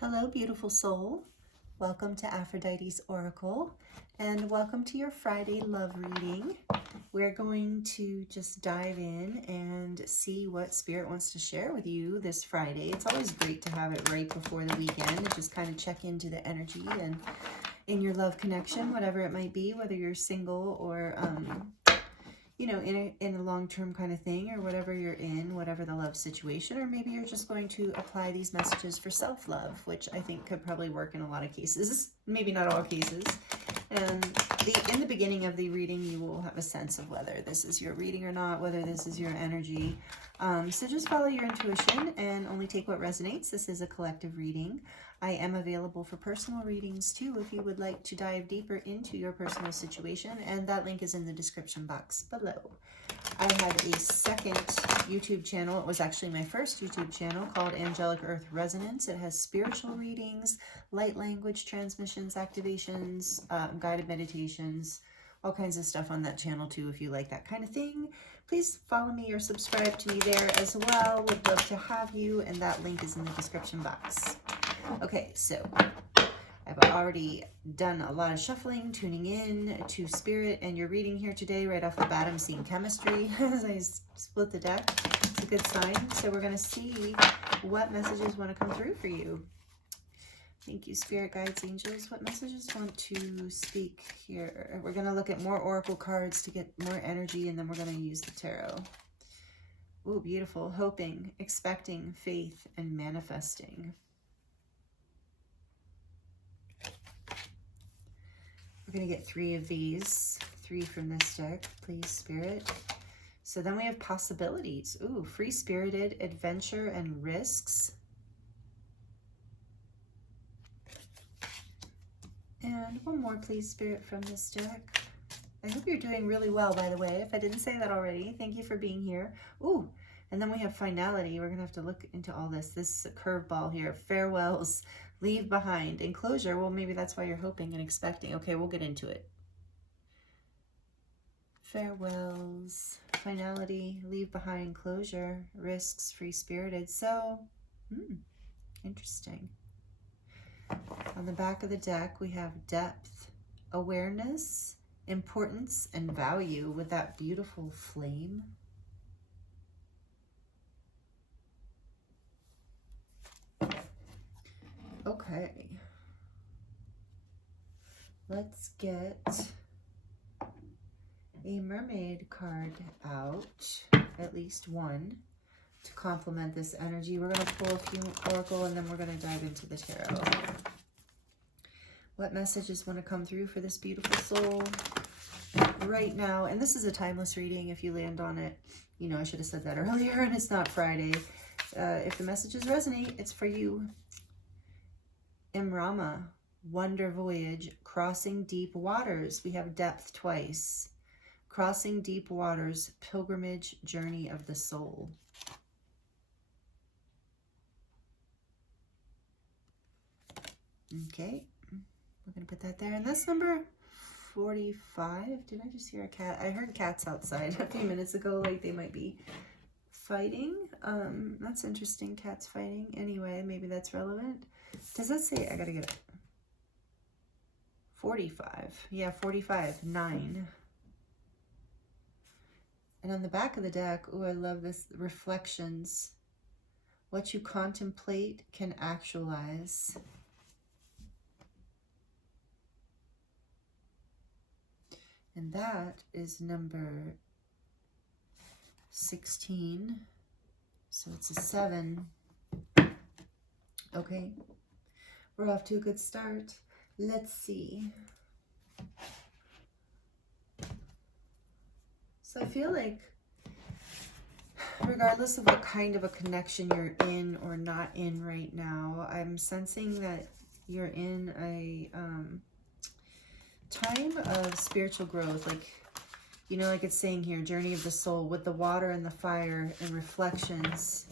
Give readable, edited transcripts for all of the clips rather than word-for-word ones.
Hello, beautiful soul. Welcome to Aphrodite's Oracle, and welcome to your Friday love reading. We're going to just dive in and see what Spirit wants to share with you this Friday. It's always great to have it right before the weekend and just kind of check into the energy and in your love connection, whatever it might be, whether you're single or in a long-term kind of thing, or whatever you're in, whatever the love situation, or maybe you're just going to apply these messages for self-love, which I think could probably work in a lot of cases, maybe not all cases. And in the beginning of the reading, you will have a sense of whether this is your reading or not, whether this is your energy. So just follow your intuition and only take what resonates. This is a collective reading. I am available for personal readings too if you would like to dive deeper into your personal situation, and that link is in the description box below. I have a second YouTube channel. It was actually my first YouTube channel, called Angelic Earth Resonance. It has spiritual readings, light language transmissions, activations, guided meditations, all kinds of stuff on that channel too if you like that kind of thing. Please follow me or subscribe to me there as well. Would love to have you, and that link is in the description box. Okay, so I've already done a lot of shuffling, tuning in to Spirit, and your reading here today. Right off the bat, I'm seeing chemistry as I split the deck. It's a good sign. So we're going to see what messages want to come through for you. Thank you, Spirit Guides, Angels. What messages want to speak here? We're going to look at more Oracle cards to get more energy, and then we're going to use the Tarot. Ooh, beautiful. Hoping, expecting, faith, and manifesting. We're going to get 3 of these, 3 from this deck, please, Spirit. So then we have possibilities. Ooh, free-spirited, adventure, and risks. And one more, please, Spirit, from this deck. I hope you're doing really well, by the way, if I didn't say that already. Thank you for being here. Ooh, and then we have finality. We're going to have to look into all this. This curveball here. Farewells. Leave behind. Enclosure. Well, maybe that's why you're hoping and expecting. Okay, we'll get into it. Farewells. Finality. Leave behind. Closure. Risks. Free-spirited. So, interesting. On the back of the deck, we have depth, awareness, importance, and value with that beautiful flame. Okay. Let's get a mermaid card out, at least one, to complement this energy. We're going to pull a few oracle, and then we're going to dive into the tarot. What messages want to come through for this beautiful soul right now? And this is a timeless reading. If you land on it, you know, I should have said that earlier, and it's not Friday. If the messages resonate, it's for you. Imrama, wonder voyage, crossing deep waters. We have depth twice. Crossing deep waters, pilgrimage, journey of the soul. Okay, we're going to put that there. And that's number 45. Did I just hear a cat? I heard cats outside a few minutes ago, like they might be fighting. That's interesting, cats fighting. Anyway, maybe that's relevant. Does that say, I gotta get it. 45. Yeah, 45. 9. And on the back of the deck, oh, I love this. Reflections. What you contemplate can actualize. And that is number 16. So it's a 7. Okay. We're off to a good start. Let's see. So I feel like regardless of what kind of a connection you're in or not in right now, I'm sensing that you're in a time of spiritual growth. Like, you know, like it's saying here, journey of the soul with the water and the fire and reflections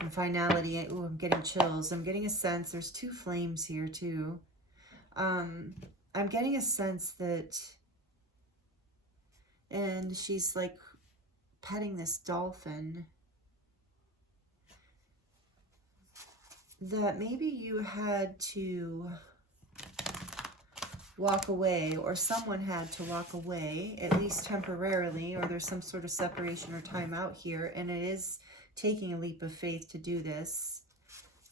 and finality. Oh, I'm getting chills. I'm getting a sense. There's 2 flames here too. I'm getting a sense that, and she's like petting this dolphin. that maybe you had to walk away, or someone had to walk away, at least temporarily, or there's some sort of separation or time out here, and it is taking a leap of faith to do this,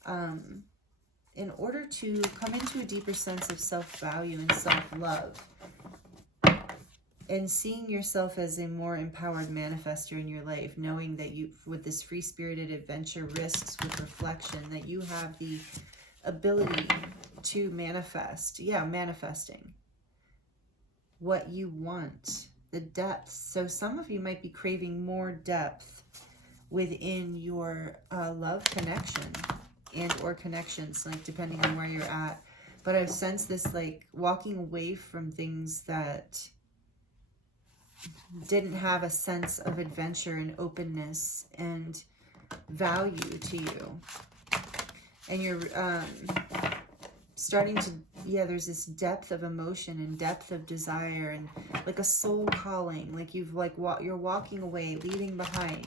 in order to come into a deeper sense of self-value and self-love, and seeing yourself as a more empowered manifester in your life, knowing that you, with this free-spirited adventure, risks with reflection, that you have the ability to manifest, manifesting what you want, the depth. So some of you might be craving more depth within your love connection and or connections, like depending on where you're at. But I've sensed this like walking away from things that didn't have a sense of adventure and openness and value to you. And you're starting to, there's this depth of emotion and depth of desire and like a soul calling, like you've you're walking away, leaving behind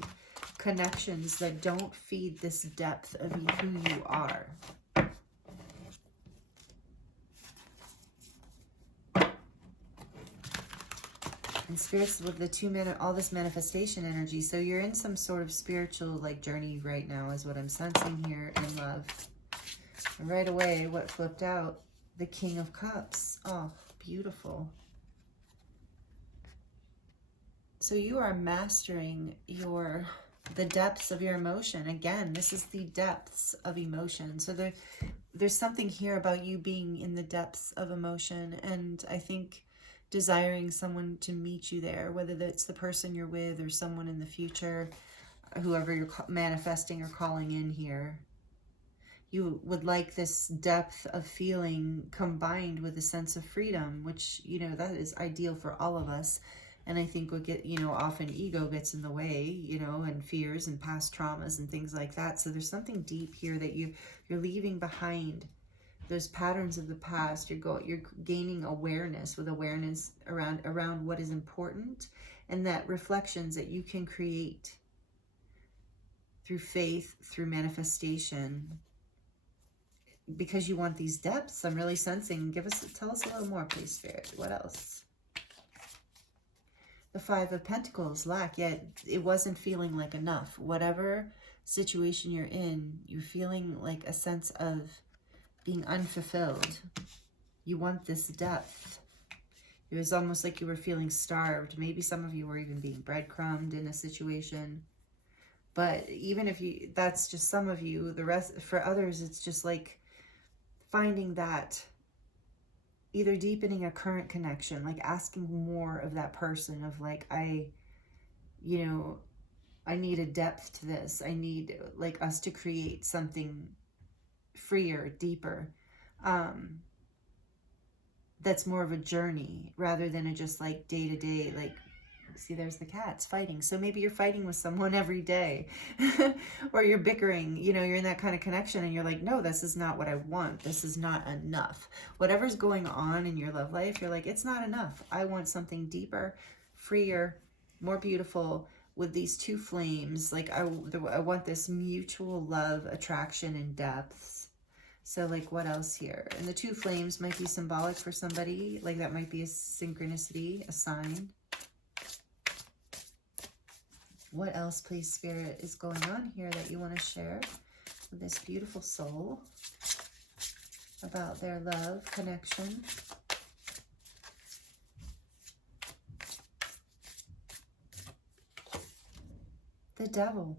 connections that don't feed this depth of who you are. And spirits with the 2 minute, all this manifestation energy. So you're in some sort of spiritual like journey right now is what I'm sensing here in love. And right away, what flipped out? The King of Cups. Oh, beautiful. So you are mastering the depths of your emotion. Again, this is the depths of emotion. So there's something here about you being in the depths of emotion. And I think desiring someone to meet you there, whether that's the person you're with or someone in the future, whoever you're manifesting or calling in here. You would like this depth of feeling combined with a sense of freedom, which, that is ideal for all of us. And I think what often ego gets in the way, and fears and past traumas and things like that. So there's something deep here that you're leaving behind. Those patterns of the past. You're gaining awareness around what is important, and that reflections that you can create through faith, through manifestation, because you want these depths. I'm really sensing. Tell us a little more, please, Spirit. What else? The 5 of Pentacles, lack. Yet it wasn't feeling like enough. Whatever situation you're in, you're feeling like a sense of being unfulfilled. You want this depth. It was almost like you were feeling starved. Maybe some of you were even being breadcrumbed in a situation. But even if that's just some of you, the rest, for others, it's just like finding that, either deepening a current connection, like asking more of that person, of like, I need a depth to this. I need like us to create something freer, deeper, that's more of a journey rather than a just like day-to-day, like, see, there's the cats fighting. So maybe you're fighting with someone every day or you're bickering, you're in that kind of connection and you're like, no, this is not what I want. This is not enough. Whatever's going on in your love life, you're like, it's not enough. I want something deeper, freer, more beautiful, with these 2 flames. Like I want this mutual love, attraction, and depths. So like what else here? And the 2 flames might be symbolic for somebody. Like that might be a synchronicity, a sign. What else, please, Spirit, is going on here that you want to share with this beautiful soul about their love connection? The Devil.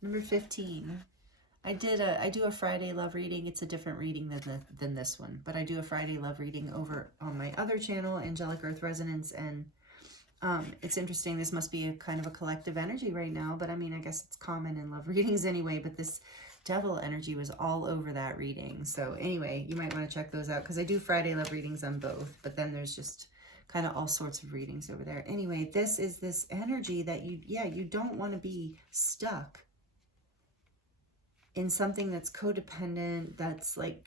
Number 15. I do a Friday love reading. It's a different reading than this one, but I do a Friday love reading over on my other channel, Angelic Earth Resonance, and it's interesting. This must be a kind of a collective energy right now, but I mean, I guess it's common in love readings anyway, but this devil energy was all over that reading. So anyway, you might want to check those out, because I do Friday love readings on both, but then there's just kind of all sorts of readings over there. Anyway, this is this energy that you don't want to be stuck in something that's codependent, that's like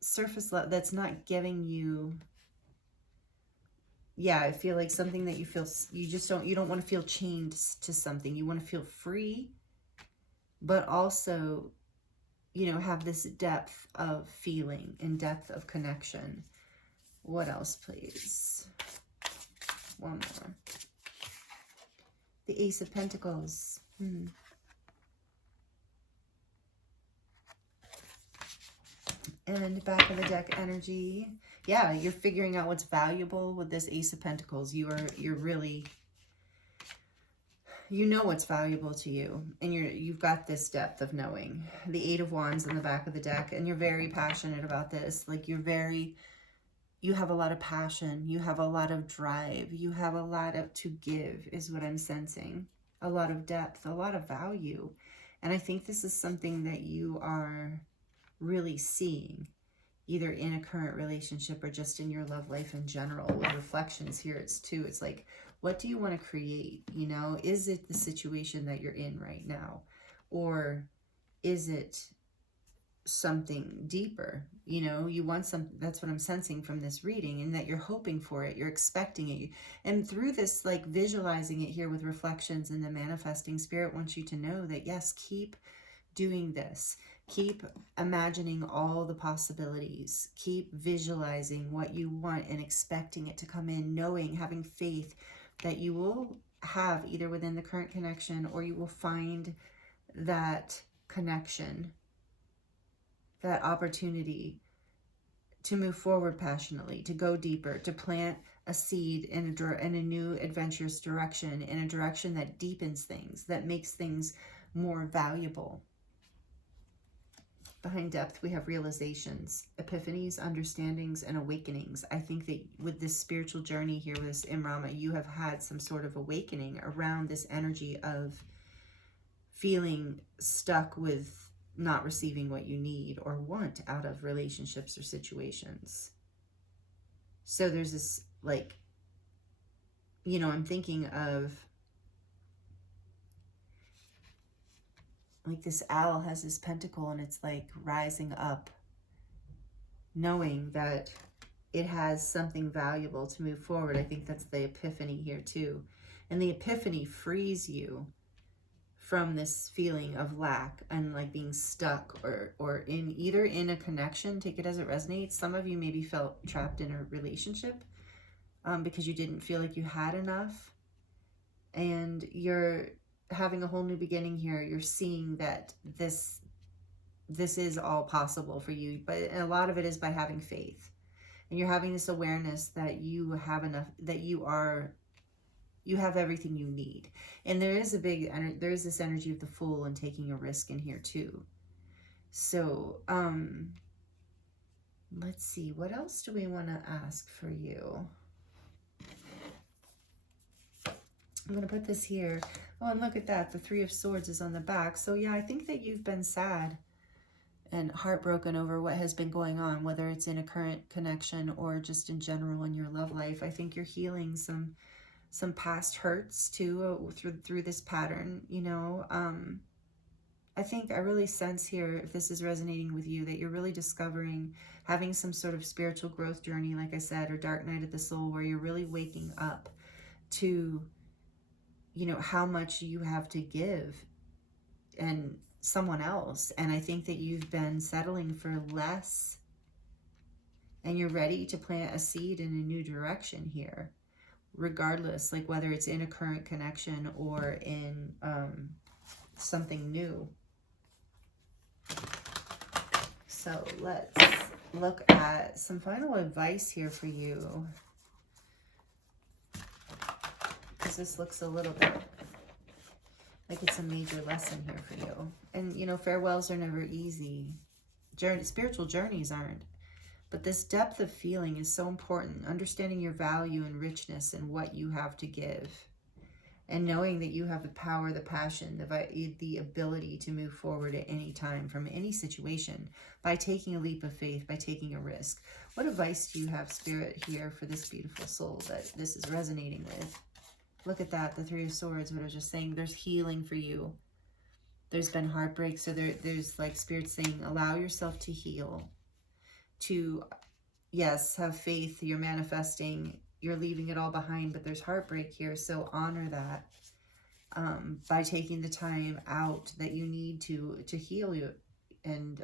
surface level, that's not giving you, I feel like something that you don't want to feel chained to something. You want to feel free, but also you know, have this depth of feeling and depth of connection. What else, please? One more. The Ace of Pentacles. And back of the deck energy. Yeah, you're figuring out what's valuable with this Ace of Pentacles. You're really, you know what's valuable to you, and you've got this depth of knowing. The Eight of Wands in the back of the deck, and you're very passionate about this. Like, you have a lot of passion, you have a lot of drive, you have a lot of to give, is what I'm sensing. A lot of depth, a lot of value. And I think this is something that you are really seeing, either in a current relationship or just in your love life in general. With reflections here, it's like, what do you want to create? You know, is it the situation that you're in right now? Or is it something deeper? You know, you want something. That's what I'm sensing from this reading, and that you're hoping for it, you're expecting it. And through this, like, visualizing it here with reflections and the manifesting, Spirit wants you to know that, yes, keep doing this. Keep imagining all the possibilities. Keep visualizing what you want and expecting it to come in, knowing, having faith that you will have either within the current connection, or you will find that connection, that opportunity to move forward passionately, to go deeper, to plant a seed in a new adventurous direction, in a direction that deepens things, that makes things more valuable. Behind depth, we have realizations, epiphanies, understandings, and awakenings. I think that with this spiritual journey here with this Imrama, you have had some sort of awakening around this energy of feeling stuck with not receiving what you need or want out of relationships or situations. So there's this, like, you know, I'm thinking of, like, this owl has this pentacle, and it's like rising up, knowing that it has something valuable to move forward. I think that's the epiphany here too. And the epiphany frees you from this feeling of lack and like being stuck, or in either in a connection, take it as it resonates. Some of you maybe felt trapped in a relationship because you didn't feel like you had enough, and you're having a whole new beginning here. You're seeing that this is all possible for you, but a lot of it is by having faith, and you're having this awareness that you have enough, that you have everything you need. And there is this energy of the Fool and taking a risk in here too. So let's see, what else do we want to ask for you? I'm going to put this here. Oh, and look at that. The Three of Swords is on the back. So yeah, I think that you've been sad and heartbroken over what has been going on, whether it's in a current connection or just in general in your love life. I think you're healing some past hurts too through this pattern, you know. I really sense here, if this is resonating with you, that you're really discovering, having some sort of spiritual growth journey, like I said, or dark night of the soul, where you're really waking up to, you know, how much you have to give and someone else. And I think that you've been settling for less, and you're ready to plant a seed in a new direction here, regardless, like whether it's in a current connection or in something new. So let's look at some final advice here for you, because this looks a little bit like it's a major lesson here for you. And, you know, farewells are never easy. Spiritual journeys aren't. But this depth of feeling is so important. Understanding your value and richness and what you have to give. And knowing that you have the power, the passion, the ability to move forward at any time from any situation by taking a leap of faith, by taking a risk. What advice do you have, Spirit, here for this beautiful soul that this is resonating with? Look at that, the Three of Swords, what I was just saying. There's healing for you. There's been heartbreak. So there's like Spirit saying, allow yourself to heal. To, yes, have faith. You're manifesting. You're leaving it all behind, but there's heartbreak here. So honor that by taking the time out that you need to heal you, and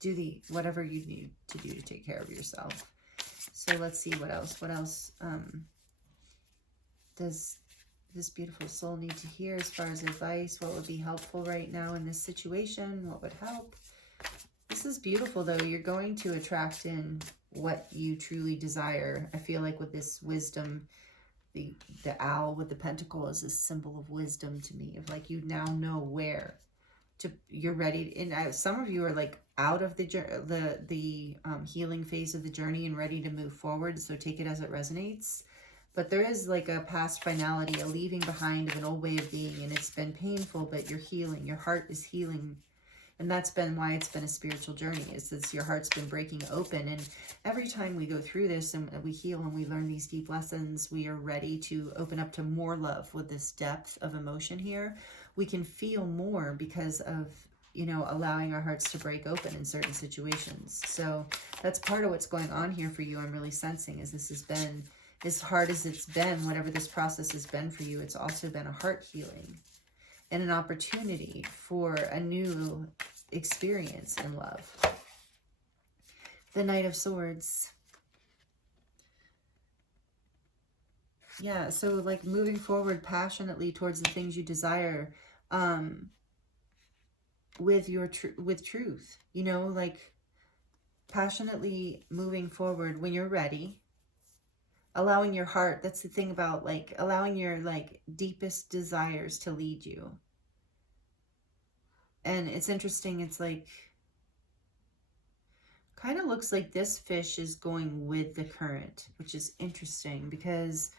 do whatever you need to do to take care of yourself. So let's see what else. What else does this beautiful soul need to hear as far as advice? What would be helpful right now in this situation? What would help? This is beautiful, though. You're going to attract in what you truly desire. I feel like with this wisdom, the owl with the pentacle is a symbol of wisdom to me, of like, you now know where to, you're ready. And some of you are like out of the healing phase of the journey and ready to move forward. So take it as it resonates. But there is like a past finality, a leaving behind of an old way of being, and it's been painful, but you're healing. Your heart is healing. And that's been why it's been a spiritual journey, is that your heart's been breaking open. And every time we go through this and we heal and we learn these deep lessons, we are ready to open up to more love with this depth of emotion here. We can feel more because of, you know, allowing our hearts to break open in certain situations. So that's part of what's going on here for you. I'm really sensing is this has been, as hard as it's been, whatever this process has been for you, it's also been a heart healing and an opportunity for a new experience in love. The Knight of Swords. Yeah, so like moving forward passionately towards the things you desire, with truth, you know, like passionately moving forward when you're ready, allowing your heart. That's the thing about like allowing your like deepest desires to lead you. And it's interesting, it's like kind of looks like this fish is going with the current, which is interesting because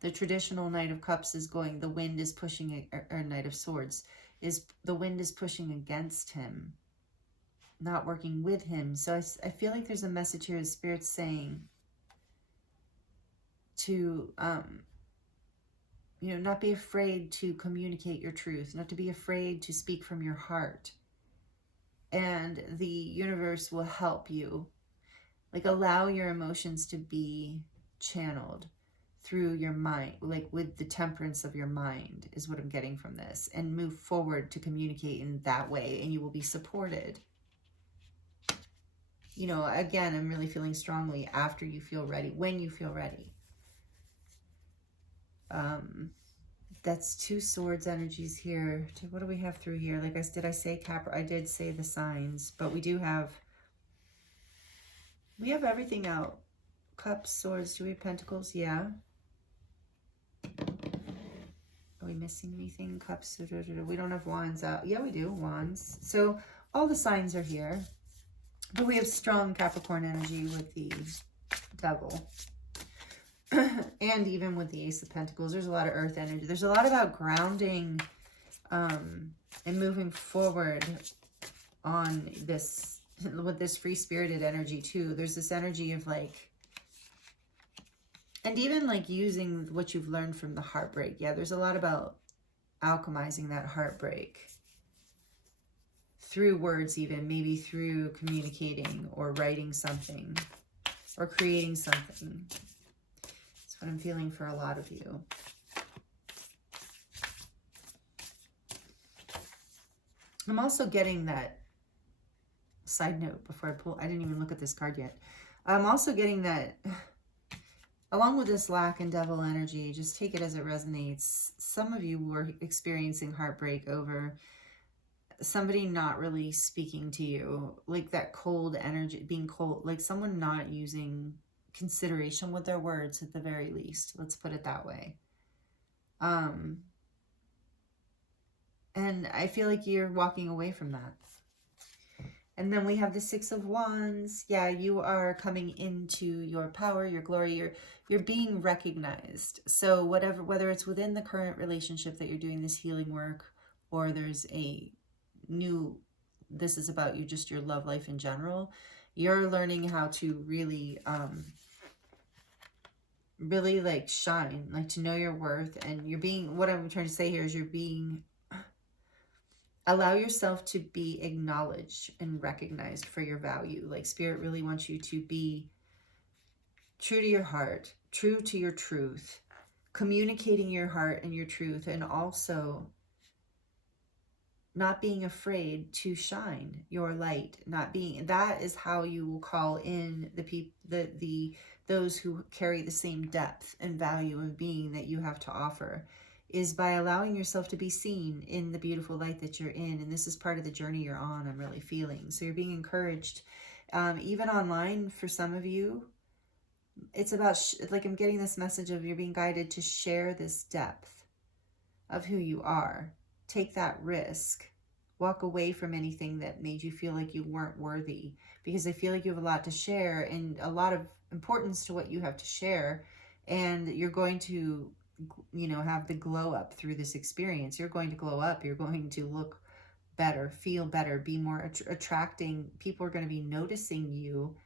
the traditional Knight of Cups is going, the wind is pushing, or Knight of Swords, is the wind is pushing against him, not working with him. So I feel like there's a message here, as Spirit's saying to, you know, not be afraid to communicate your truth, not to be afraid to speak from your heart. And the universe will help you. Like allow your emotions to be channeled through your mind, like with the temperance of your mind is what I'm getting from this, and move forward to communicate in that way, and you will be supported. You know, again, I'm really feeling strongly after you feel ready, when you feel ready. That's two swords energies here. What do we have through here? Like did I say Capra? I did say the signs, but we have everything out. Cups, swords, do we have pentacles? Yeah. Are we missing anything? Cups, we don't have wands out. Yeah, we do, wands. So all the signs are here. But we have strong Capricorn energy with the Devil. And even with the Ace of Pentacles, there's a lot of earth energy. There's a lot about grounding and moving forward on this, with this free-spirited energy too. There's this energy of like, and even like using what you've learned from the heartbreak. Yeah, there's a lot about alchemizing that heartbreak through words, even maybe through communicating or writing something or creating something. That's what I'm feeling for a lot of you. I'm also getting that, side note before I pull, I didn't even look at this card yet. I'm also getting that, along with this lack and devil energy, just take it as it resonates. Some of you were experiencing heartbreak over somebody not really speaking to you, like that cold energy, being cold, like someone not using consideration with their words at the very least. Let's put it that way. And I feel like you're walking away from that. And then we have the Six of Wands. Yeah, you are coming into your power, your glory, you're being recognized. So whether it's within the current relationship that you're doing this healing work, or there's a new, this is about you, just your love life in general, you're learning how to really, really like shine, like to know your worth. And you're being, what I'm trying to say here is you're being, allow yourself to be acknowledged and recognized for your value. Like Spirit really wants you to be true to your heart, true to your truth, communicating your heart and your truth, and also not being afraid to shine your light, not being, that is how you will call in the people, those who carry the same depth and value of being that you have to offer, is by allowing yourself to be seen in the beautiful light that you're in. And this is part of the journey you're on, I'm really feeling. So you're being encouraged, even online for some of you. It's about, like, I'm getting this message of you're being guided to share this depth of who you are. Take that risk. Walk away from anything that made you feel like you weren't worthy, because I feel like you have a lot to share and a lot of importance to what you have to share. And you're going to, you know, have the glow up through this experience. You're going to glow up. You're going to look better, feel better, be more attracting. People are going to be noticing you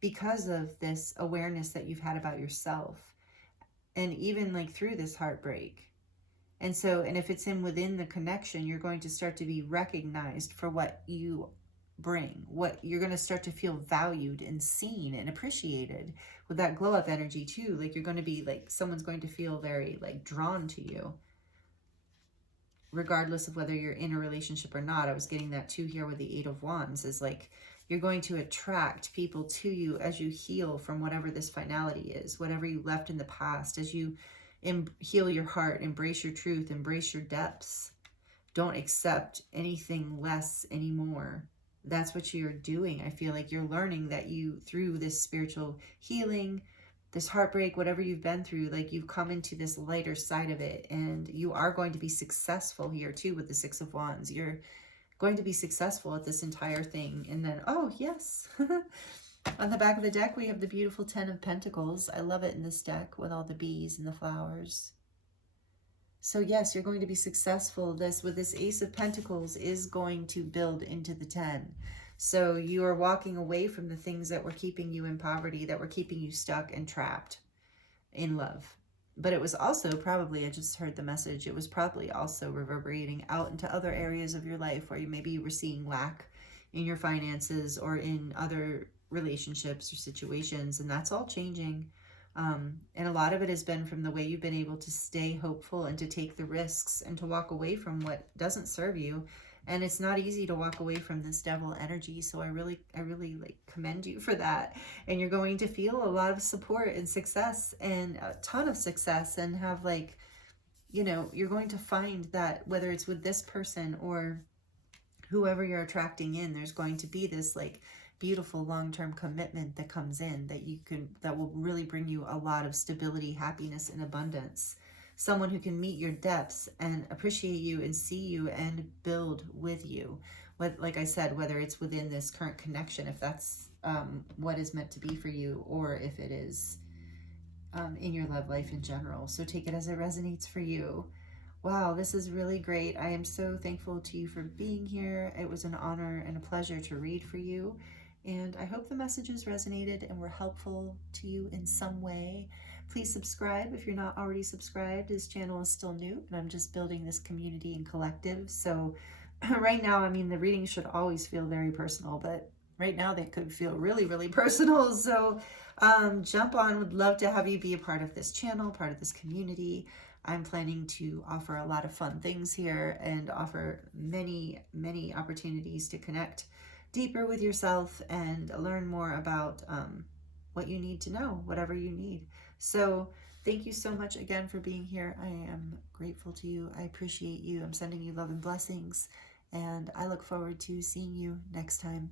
because of this awareness that you've had about yourself. And even like through this heartbreak. And so, and if it's within the connection, you're going to start to be recognized for what you bring, what you're going to start to feel valued and seen and appreciated with that glow up energy too. Like you're going to be like, someone's going to feel very like drawn to you, regardless of whether you're in a relationship or not. I was getting that too here with the 8 of Wands, is like, you're going to attract people to you as you heal from whatever this finality is, whatever you left in the past, as you heal your heart, embrace your truth, embrace your depths. Don't accept anything less anymore. That's what you're doing. I feel like you're learning that you, through this spiritual healing, this heartbreak, whatever you've been through, like you've come into this lighter side of it, and you are going to be successful here too with the 6 of Wands. You're going to be successful at this entire thing. And then, oh yes, on the back of the deck, we have the beautiful 10 of Pentacles. I love it in this deck with all the bees and the flowers. So yes, you're going to be successful. With this Ace of Pentacles is going to build into the 10. So you are walking away from the things that were keeping you in poverty, that were keeping you stuck and trapped in love. But it was also probably, I just heard the message, it was probably also reverberating out into other areas of your life where maybe you were seeing lack in your finances or in other relationships or situations, and that's all changing. And a lot of it has been from the way you've been able to stay hopeful and to take the risks and to walk away from what doesn't serve you. And it's not easy to walk away from this devil energy. So I really like commend you for that. And you're going to feel a lot of support and success, and a ton of success, and have like, you know, you're going to find that whether it's with this person or whoever you're attracting in, there's going to be this like beautiful long-term commitment that comes in, that will really bring you a lot of stability, happiness, and abundance. Someone who can meet your depths and appreciate you and see you and build with you. Like I said, whether it's within this current connection, if that's what is meant to be for you, or if it is in your love life in general. So take it as it resonates for you. Wow, this is really great. I am so thankful to you for being here. It was an honor and a pleasure to read for you. And I hope the messages resonated and were helpful to you in some way. Please subscribe if you're not already subscribed. This channel is still new, and I'm just building this community and collective. So right now, I mean, the readings should always feel very personal, but right now they could feel really, really personal. So jump on. Would love to have you be a part of this channel, part of this community. I'm planning to offer a lot of fun things here and offer many, many opportunities to connect deeper with yourself and learn more about what you need to know, whatever you need. So thank you so much again for being here. I am grateful to you. I appreciate you. I'm sending you love and blessings, and I look forward to seeing you next time.